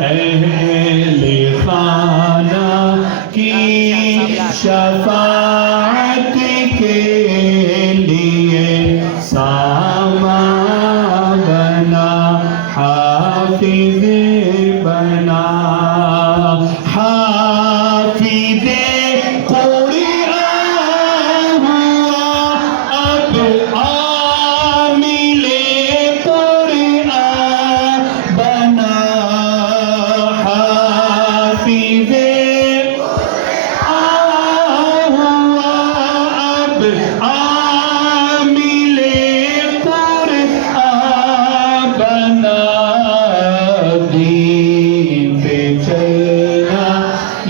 اہل خانہ کی شفاعت کے لیے سامان بنا، حافظ بنا، حافظ قرآن ہوا اب عامل قرآن بنا، حافظ قرآن ہوا اب عامل قرآن بنا، دین پہ چلنا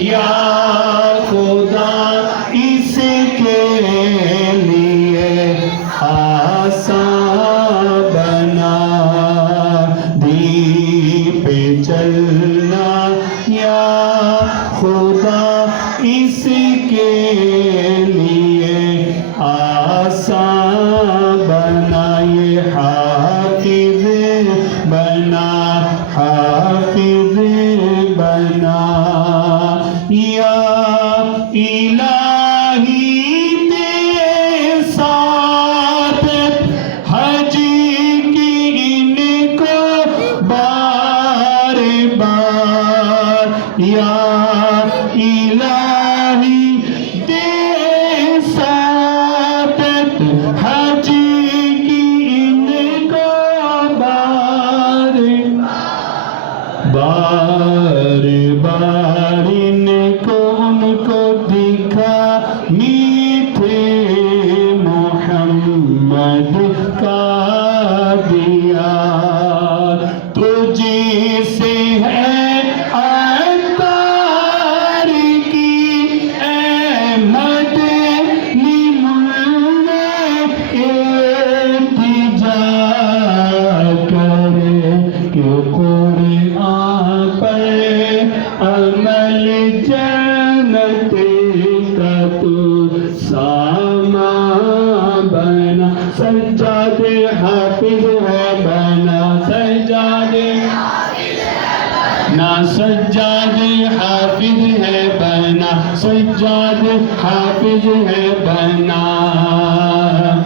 یا خدا اس کے لیے آسان بنا، دین پہ چلنا یا خدا اس کے لیے آسان بنا، یہ حافظ بنا، حافظ بنا، یا الہی تیرے ساتھ حج کی ان کو بار بار، یا الہی تیرے ساتھ حج کی ان کو بار بار بار ان کو دکھا میٹھے محمد کا دیا، تجھ سے ہے عطار کی احمد نمون التجا کرے کہ قرآن پر عمل جنت کا تو سامان بنا، سجاد حافظ ہے بنا، سجاد نہ سجاد حافظ ہے بنا، سجاد حافظ ہے بنا،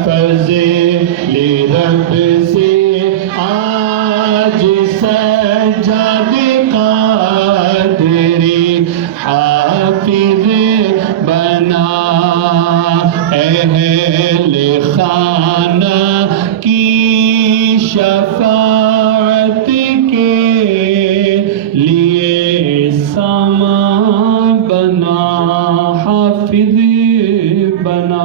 فضل رب سے آج سجاد قادری حافظ بنا، اہل خانہ کی شفاعت کے لیے سامان بنا، حافظ بنا۔